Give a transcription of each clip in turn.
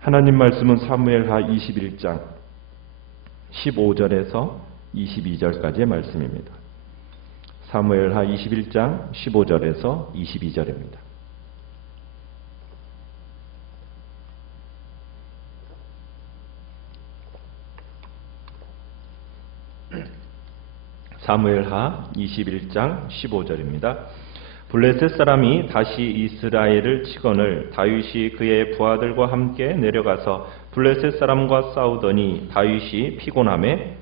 하나님 말씀은 사무엘하 21장 15절에서 22절까지의 말씀입니다. 사무엘하 21장 15절에서 22절입니다. 사무엘하 21장 15절입니다. 블레셋 사람이 다시 이스라엘을 치거늘 다윗이 그의 부하들과 함께 내려가서 블레셋 사람과 싸우더니 다윗이 피곤하매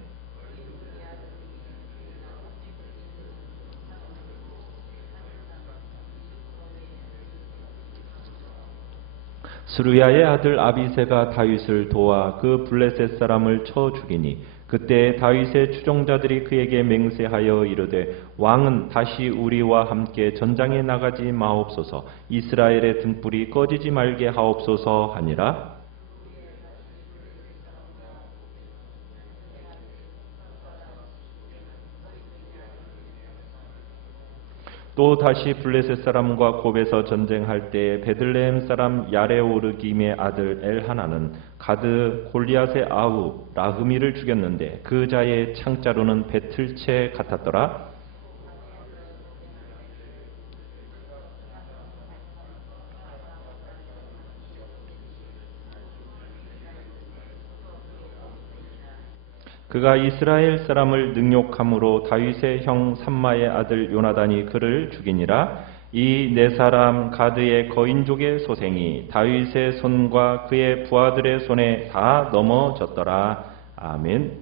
스루야의 아들 아비새가 다윗을 도와 그 블레셋 사람을 쳐 죽이니 그때 다윗의 추종자들이 그에게 맹세하여 이르되 왕은 다시 우리와 함께 전장에 나가지 마옵소서 이스라엘의 등불이 꺼지지 말게 하옵소서 하니라. 또 다시 블레셋 사람과 곱에서 전쟁할 때에 베들레헴 사람 야레오르김의 아들 엘하나는 가드 골리앗의 아우 라흐미를 죽였는데 그 자의 창자루는 배틀채 같았더라. 그가 이스라엘 사람을 능욕함으로 다윗의 형 삼마의 아들 요나단이 그를 죽이니라. 이 네 사람 가드의 거인족의 소생이 다윗의 손과 그의 부하들의 손에 다 넘어졌더라. 아멘.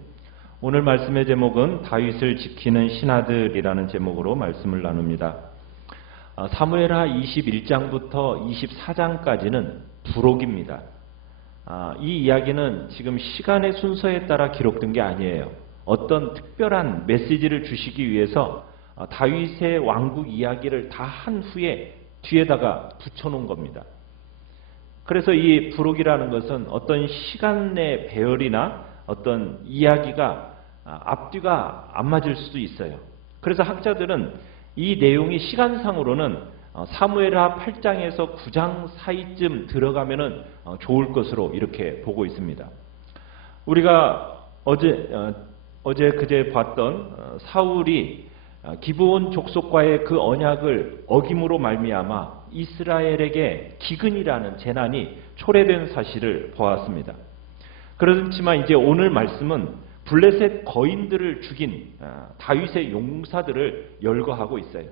오늘 말씀의 제목은 다윗을 지키는 신하들이라는 제목으로 말씀을 나눕니다. 사무엘하 21장부터 24장까지는 부록입니다. 이 이야기는 지금 시간의 순서에 따라 기록된 게 아니에요. 어떤 특별한 메시지를 주시기 위해서 다윗의 왕국 이야기를 다 한 후에 뒤에다가 붙여놓은 겁니다. 그래서 이 부록이라는 것은 어떤 시간 내 배열이나 어떤 이야기가 앞뒤가 안 맞을 수도 있어요. 그래서 학자들은 이 내용이 시간상으로는 사무엘하 8장에서 9장 사이쯤 들어가면은 좋을 것으로 이렇게 보고 있습니다. 우리가 그제 봤던 사울이 기브온 족속과의 그 언약을 어김으로 말미암아 이스라엘에게 기근이라는 재난이 초래된 사실을 보았습니다. 그렇지만 이제 오늘 말씀은 블레셋 거인들을 죽인 다윗의 용사들을 열거하고 있어요.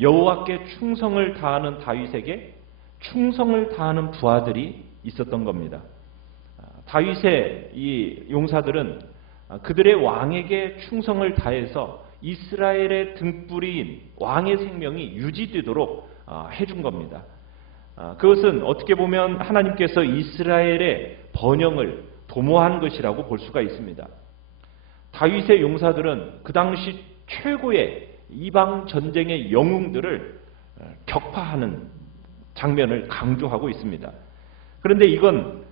여호와께 충성을 다하는 다윗에게 충성을 다하는 부하들이 있었던 겁니다. 다윗의 이 용사들은 그들의 왕에게 충성을 다해서 이스라엘의 등불인 왕의 생명이 유지되도록 해준 겁니다. 그것은 어떻게 보면 하나님께서 이스라엘의 번영을 도모한 것이라고 볼 수가 있습니다. 다윗의 용사들은 그 당시 최고의 이방 전쟁의 영웅들을 격파하는 장면을 강조하고 있습니다. 그런데 이건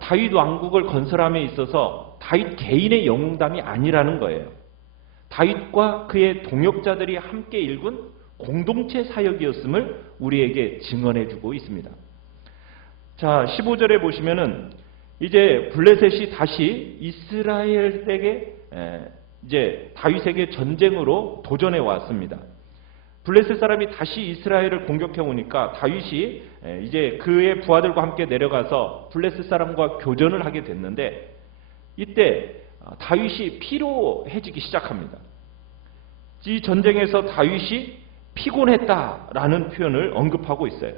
다윗 왕국을 건설함에 있어서 다윗 개인의 영웅담이 아니라는 거예요. 다윗과 그의 동역자들이 함께 일군 공동체 사역이었음을 우리에게 증언해주고 있습니다. 자, 15절에 보시면은 이제 블레셋이 다시 이스라엘에게 이제 다윗에게 전쟁으로 도전해 왔습니다. 블레셋 사람이 다시 이스라엘을 공격해 오니까 다윗이 이제 그의 부하들과 함께 내려가서 블레셋 사람과 교전을 하게 됐는데 이때 다윗이 피로해지기 시작합니다. 이 전쟁에서 다윗이 피곤했다라는 표현을 언급하고 있어요.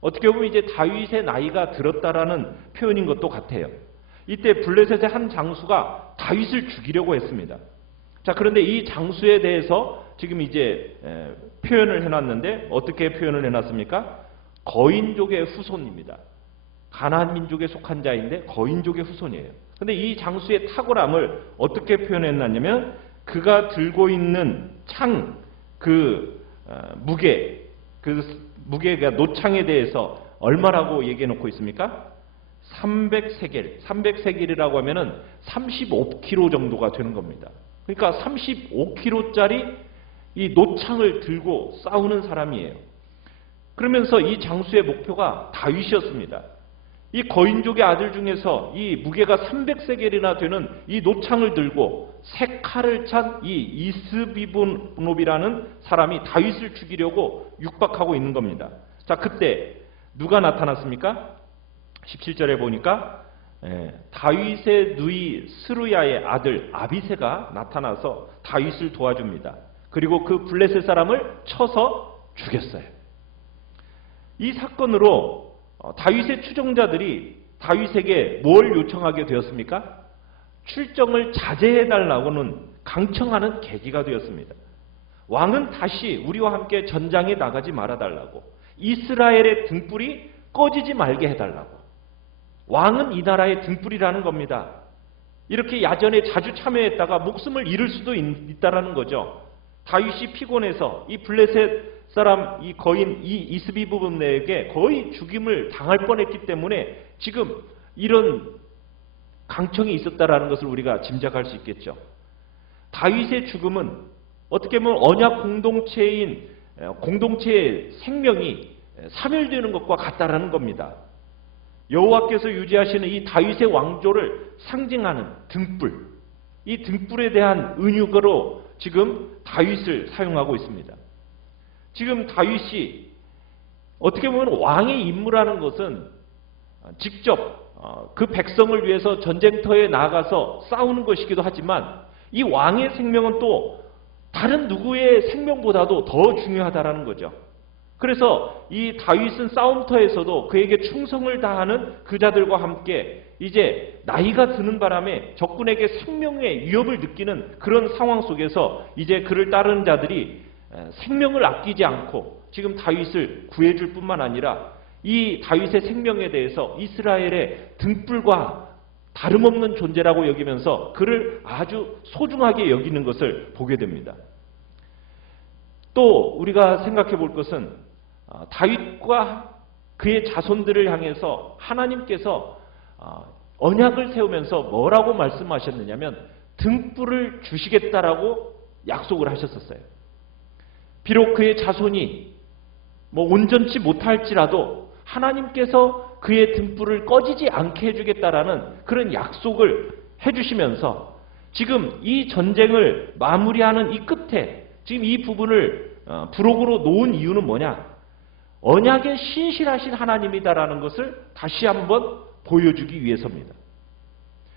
어떻게 보면 이제 다윗의 나이가 들었다라는 표현인 것도 같아요. 이때 블레셋의 한 장수가 다윗을 죽이려고 했습니다. 자, 그런데 이 장수에 대해서 지금 이제 표현을 해놨는데 어떻게 표현을 해놨습니까? 거인족의 후손입니다. 가나안 민족에 속한 자인데 거인족의 후손이에요. 그런데 이 장수의 탁월함을 어떻게 표현했냐면 그가 들고 있는 창, 무게가 노창에 대해서 얼마라고 얘기해 놓고 있습니까? 300세겔. 300세겔이라고 하면은 35kg 정도가 되는 겁니다. 그러니까 35kg짜리 이 노창을 들고 싸우는 사람이에요. 그러면서 이 장수의 목표가 다윗이었습니다. 이 거인족의 아들 중에서 이 무게가 300세겔이나 되는 이 노창을 들고 세 칼을 찬 이 이스비브노비라는 사람이 다윗을 죽이려고 육박하고 있는 겁니다. 자, 그때 누가 나타났습니까? 17절에 보니까 다윗의 누이 스루야의 아들 아비새가 나타나서 다윗을 도와줍니다. 그리고 그 블레셋 사람을 쳐서 죽였어요. 이 사건으로 다윗의 추종자들이 다윗에게 뭘 요청하게 되었습니까? 출정을 자제해달라고는 강청하는 계기가 되었습니다. 왕은 다시 우리와 함께 전장에 나가지 말아달라고, 이스라엘의 등불이 꺼지지 말게 해달라고. 왕은 이 나라의 등불이라는 겁니다. 이렇게 야전에 자주 참여했다가 목숨을 잃을 수도 있다라는 거죠. 다윗이 피곤해서 이 블레셋 사람 이 거인 이 이스비브노비에게 거의 죽임을 당할 뻔했기 때문에 지금 이런 강청이 있었다라는 것을 우리가 짐작할 수 있겠죠. 다윗의 죽음은 어떻게 보면 언약 공동체의 생명이 사멸되는 것과 같다라는 겁니다. 여호와께서 유지하시는 이 다윗의 왕조를 상징하는 등불, 이 등불에 대한 은유로 지금 다윗을 사용하고 있습니다. 지금 다윗이 어떻게 보면 왕의 임무라는 것은 직접 그 백성을 위해서 전쟁터에 나가서 싸우는 것이기도 하지만 이 왕의 생명은 또 다른 누구의 생명보다도 더 중요하다라는 거죠. 그래서 이 다윗은 싸움터에서도 그에게 충성을 다하는 그자들과 함께 이제 나이가 드는 바람에 적군에게 생명의 위협을 느끼는 그런 상황 속에서 이제 그를 따르는 자들이 생명을 아끼지 않고 지금 다윗을 구해줄 뿐만 아니라 이 다윗의 생명에 대해서 이스라엘의 등불과 다름없는 존재라고 여기면서 그를 아주 소중하게 여기는 것을 보게 됩니다. 또 우리가 생각해 볼 것은 다윗과 그의 자손들을 향해서 하나님께서 언약을 세우면서 뭐라고 말씀하셨느냐면 등불을 주시겠다라고 약속을 하셨었어요. 비록 그의 자손이 온전치 못할지라도 하나님께서 그의 등불을 꺼지지 않게 해주겠다라는 그런 약속을 해주시면서 지금 이 전쟁을 마무리하는 이 끝에 지금 이 부분을 부록으로 놓은 이유는 뭐냐? 언약에 신실하신 하나님이다라는 것을 다시 한번 보여주기 위해서입니다.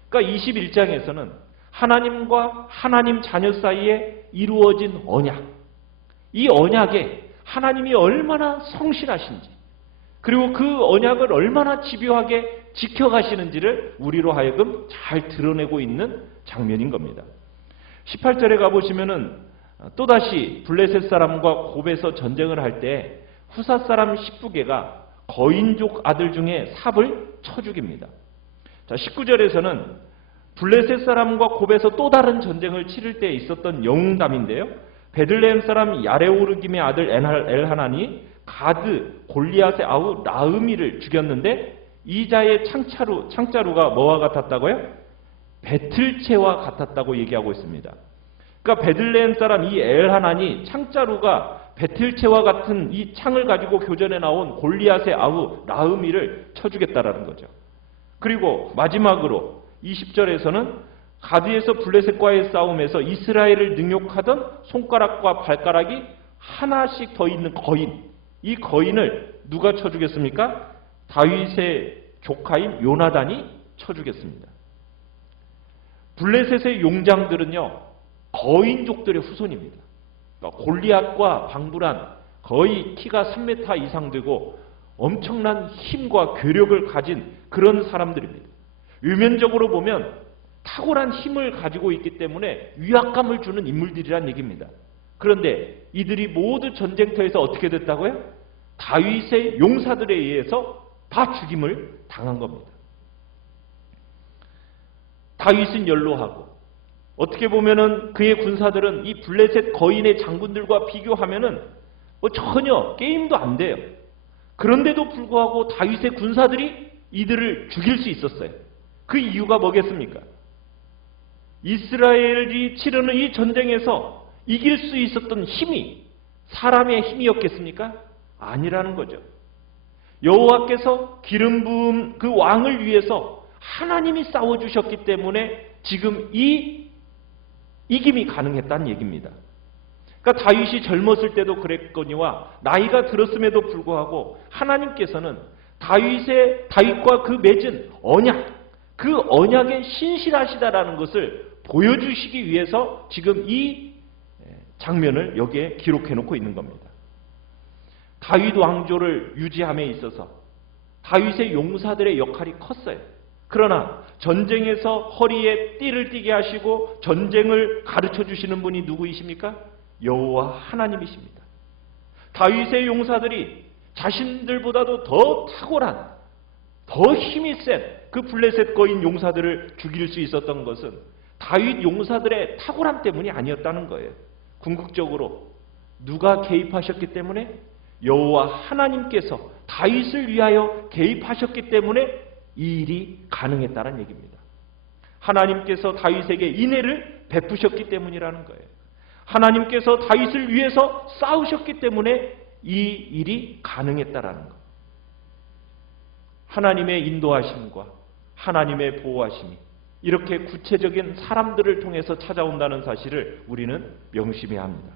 그러니까 21장에서는 하나님과 하나님 자녀 사이에 이루어진 언약, 이 언약에 하나님이 얼마나 성실하신지 그리고 그 언약을 얼마나 집요하게 지켜가시는지를 우리로 하여금 잘 드러내고 있는 장면인 겁니다. 18절에 가보시면은 또다시 블레셋 사람과 곱에서 전쟁을 할 때 후사 사람 10부개가 거인족 아들 중에 삽을 쳐 죽입니다. 자, 19절에서는 블레셋 사람과 곱에서 또 다른 전쟁을 치를 때 있었던 영웅담인데요. 베들레헴 사람 야레오르김의 아들 엘하난이 가드 골리앗의 아우 라으미를 죽였는데 이자의 창자루가 뭐와 같았다고요? 배틀채와 같았다고 얘기하고 있습니다. 그러니까 베들레헴 사람 이 엘하난이 창자루가 배틀채와 같은 이 창을 가지고 교전에 나온 골리앗의 아우 라으미를 쳐주겠다라는 거죠. 그리고 마지막으로 20절에서는 가드에서 블레셋과의 싸움에서 이스라엘을 능욕하던 손가락과 발가락이 하나씩 더 있는 거인, 이 거인을 누가 쳐주겠습니까? 다윗의 조카인 요나단이 쳐주겠습니다. 블레셋의 용장들은요, 거인족들의 후손입니다. 그러니까 골리앗과 방불한 거의 키가 3m 이상 되고 엄청난 힘과 괴력을 가진 그런 사람들입니다. 외면적으로 보면 탁월한 힘을 가지고 있기 때문에 위압감을 주는 인물들이란 얘기입니다. 그런데 이들이 모두 전쟁터에서 어떻게 됐다고요? 다윗의 용사들에 의해서 다 죽임을 당한 겁니다. 다윗은 연로하고 어떻게 보면은 그의 군사들은 이 블레셋 거인의 장군들과 비교하면은 전혀 게임도 안 돼요. 그런데도 불구하고 다윗의 군사들이 이들을 죽일 수 있었어요. 그 이유가 뭐겠습니까? 이스라엘이 치르는 이 전쟁에서 이길 수 있었던 힘이 사람의 힘이었겠습니까? 아니라는 거죠. 여호와께서 기름 부음 그 왕을 위해서 하나님이 싸워주셨기 때문에 지금 이 이김이 가능했다는 얘기입니다. 그러니까 다윗이 젊었을 때도 그랬거니와 나이가 들었음에도 불구하고 하나님께서는 다윗과 그 맺은 언약, 그 언약에 신실하시다라는 것을 보여주시기 위해서 지금 이 장면을 여기에 기록해 놓고 있는 겁니다. 다윗 왕조를 유지함에 있어서 다윗의 용사들의 역할이 컸어요. 그러나 전쟁에서 허리에 띠를 띠게 하시고 전쟁을 가르쳐 주시는 분이 누구이십니까? 여호와 하나님이십니다. 다윗의 용사들이 자신들보다도 더 탁월한, 더 힘이 센 그 블레셋 거인 용사들을 죽일 수 있었던 것은 다윗 용사들의 탁월함 때문이 아니었다는 거예요. 궁극적으로 누가 개입하셨기 때문에? 여호와 하나님께서 다윗을 위하여 개입하셨기 때문에 이 일이 가능했다는 얘기입니다. 하나님께서 다윗에게 인애를 베푸셨기 때문이라는 거예요. 하나님께서 다윗을 위해서 싸우셨기 때문에 이 일이 가능했다라는 것. 하나님의 인도하심과 하나님의 보호하심이 이렇게 구체적인 사람들을 통해서 찾아온다는 사실을 우리는 명심해야 합니다.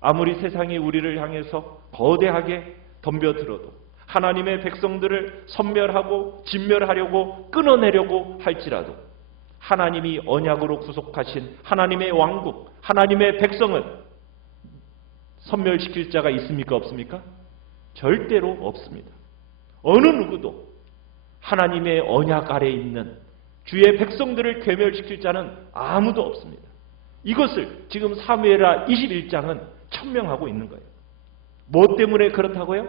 아무리 세상이 우리를 향해서 거대하게 덤벼들어도 하나님의 백성들을 섬멸하고 진멸하려고 끊어내려고 할지라도 하나님이 언약으로 구속하신 하나님의 왕국, 하나님의 백성을 섬멸시킬 자가 있습니까? 없습니까? 절대로 없습니다. 어느 누구도 하나님의 언약 아래에 있는 주의 백성들을 괴멸시킬 자는 아무도 없습니다. 이것을 지금 사무엘하 21장은 천명하고 있는 거예요. 뭐 때문에 그렇다고요?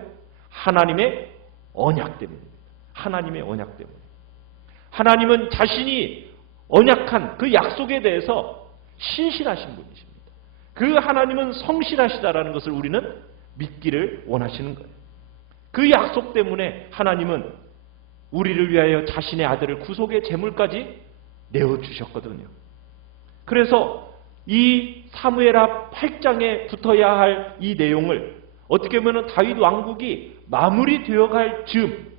하나님의 언약 때문입니다. 하나님의 언약 때문에. 하나님은 자신이 언약한 그 약속에 대해서 신실하신 분이십니다. 그 하나님은 성실하시다라는 것을 우리는 믿기를 원하시는 거예요. 그 약속 때문에 하나님은 우리를 위하여 자신의 아들을 구속의 제물까지 내어주셨거든요. 그래서 이 사무엘하 8장에 붙어야 할 이 내용을 어떻게 보면 다윗 왕국이 마무리되어 갈 즈음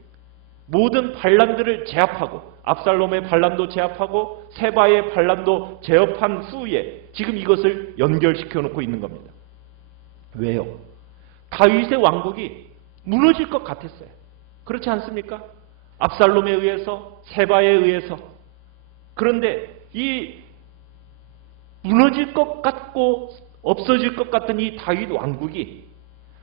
모든 반란들을 제압하고 압살롬의 반란도 제압하고 세바의 반란도 제압한 후에 지금 이것을 연결시켜 놓고 있는 겁니다. 왜요? 다윗의 왕국이 무너질 것 같았어요. 그렇지 않습니까? 압살롬에 의해서, 세바에 의해서. 그런데 이 무너질 것 같고 없어질 것 같은 이 다윗 왕국이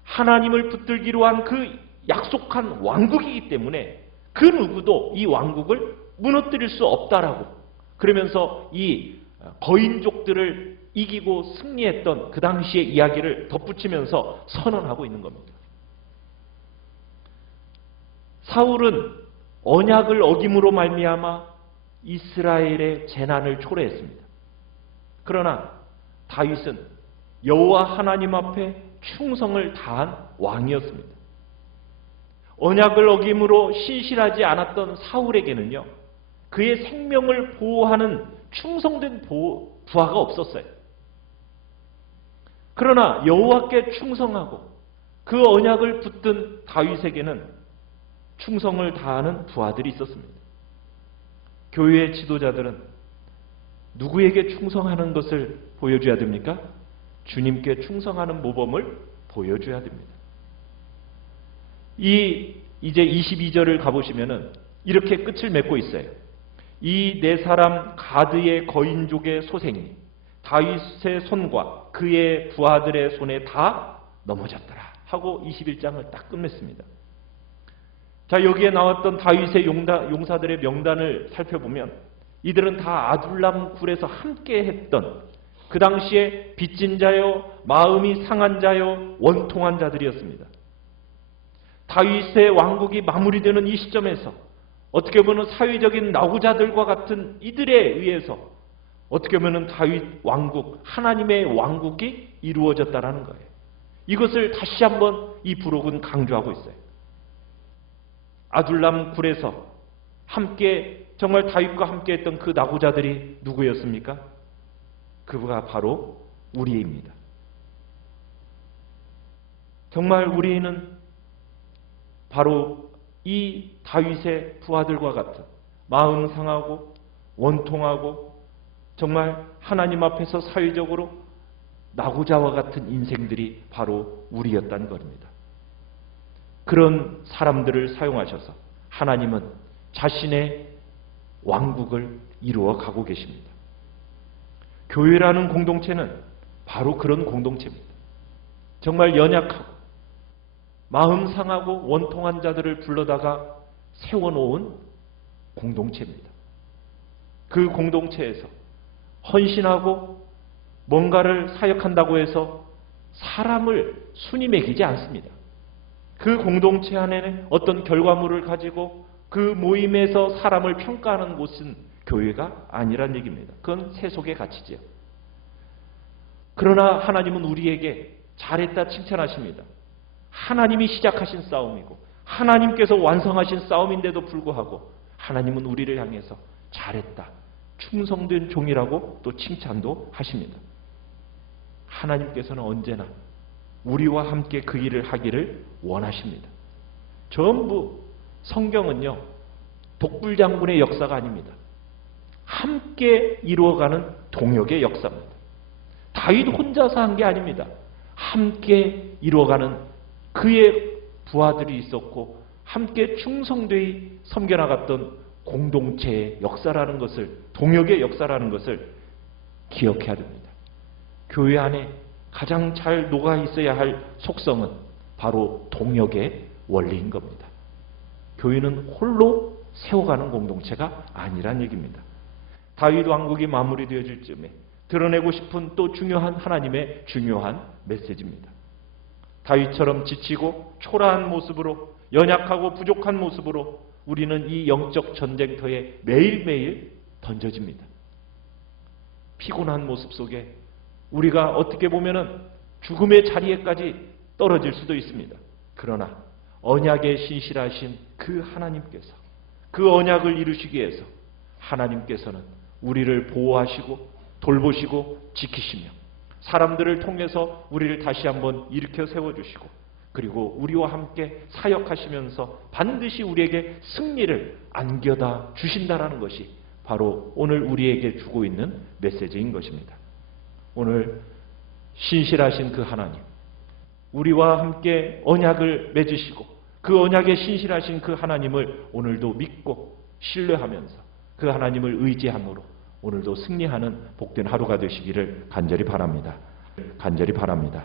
하나님을 붙들기로 한 그 약속한 왕국이기 때문에 그 누구도 이 왕국을 무너뜨릴 수 없다라고, 그러면서 이 거인족들을 이기고 승리했던 그 당시의 이야기를 덧붙이면서 선언하고 있는 겁니다. 사울은 언약을 어김으로 말미암아 이스라엘의 재난을 초래했습니다. 그러나 다윗은 여호와 하나님 앞에 충성을 다한 왕이었습니다. 언약을 어김으로 신실하지 않았던 사울에게는요, 그의 생명을 보호하는 충성된 부하가 없었어요. 그러나 여호와께 충성하고 그 언약을 붙든 다윗에게는 충성을 다하는 부하들이 있었습니다. 교회의 지도자들은 누구에게 충성하는 것을 보여줘야 됩니까? 주님께 충성하는 모범을 보여줘야 됩니다. 이제 22절을 가보시면은 이렇게 끝을 맺고 있어요. 이 네 사람 가드의 거인족의 소생이 다윗의 손과 그의 부하들의 손에 다 넘어졌더라 하고 21장을 딱 끝냈습니다. 자, 여기에 나왔던 다윗의 용사들의 명단을 살펴보면 이들은 다 아둘람 굴에서 함께 했던 그 당시에 빚진 자요, 마음이 상한 자요, 원통한 자들이었습니다. 다윗의 왕국이 마무리되는 이 시점에서 어떻게 보면 사회적인 나후자들과 같은 이들에 의해서 어떻게 보면 다윗 왕국, 하나님의 왕국이 이루어졌다라는 거예요. 이것을 다시 한번 이 부록은 강조하고 있어요. 아둘람 굴에서 함께 정말 다윗과 함께 했던 그 나후자들이 누구였습니까? 그가 바로 우리입니다. 정말 우리는 바로 이 다윗의 부하들과 같은 마음 상하고 원통하고 정말 하나님 앞에서 사회적으로 나고자와 같은 인생들이 바로 우리였다는 겁니다. 그런 사람들을 사용하셔서 하나님은 자신의 왕국을 이루어 가고 계십니다. 교회라는 공동체는 바로 그런 공동체입니다. 정말 연약하고 마음 상하고 원통한 자들을 불러다가 세워놓은 공동체입니다. 그 공동체에서 헌신하고 뭔가를 사역한다고 해서 사람을 순위 매기지 않습니다. 그 공동체 안에는 어떤 결과물을 가지고 그 모임에서 사람을 평가하는 곳은 교회가 아니란 얘기입니다. 그건 세속의 가치지요. 그러나 하나님은 우리에게 잘했다 칭찬하십니다. 하나님이 시작하신 싸움이고 하나님께서 완성하신 싸움인데도 불구하고 하나님은 우리를 향해서 잘했다, 충성된 종이라고 또 칭찬도 하십니다. 하나님께서는 언제나 우리와 함께 그 일을 하기를 원하십니다. 전부 성경은요, 독불장군의 역사가 아닙니다. 함께 이루어가는 동역의 역사입니다. 다윗 혼자서 한 게 아닙니다. 함께 이루어가는 그의 부하들이 있었고 함께 충성되이 섬겨나갔던 공동체의 역사라는 것을, 동역의 역사라는 것을 기억해야 됩니다. 교회 안에 가장 잘 녹아 있어야 할 속성은 바로 동역의 원리인 겁니다. 교회는 홀로 세워가는 공동체가 아니란 얘기입니다. 다윗 왕국이 마무리되어질 즈음에 드러내고 싶은 또 중요한 하나님의 중요한 메시지입니다. 다윗처럼 지치고 초라한 모습으로, 연약하고 부족한 모습으로 우리는 이 영적 전쟁터에 매일매일 던져집니다. 피곤한 모습 속에 우리가 어떻게 보면은 죽음의 자리에까지 떨어질 수도 있습니다. 그러나 언약에 신실하신 그 하나님께서 그 언약을 이루시기 위해서 하나님께서는 우리를 보호하시고 돌보시고 지키시며 사람들을 통해서 우리를 다시 한번 일으켜 세워주시고 그리고 우리와 함께 사역하시면서 반드시 우리에게 승리를 안겨다 주신다라는 것이 바로 오늘 우리에게 주고 있는 메시지인 것입니다. 오늘 신실하신 그 하나님, 우리와 함께 언약을 맺으시고 그 언약에 신실하신 그 하나님을 오늘도 믿고 신뢰하면서 그 하나님을 의지함으로 오늘도 승리하는 복된 하루가 되시기를 간절히 바랍니다. 간절히 바랍니다.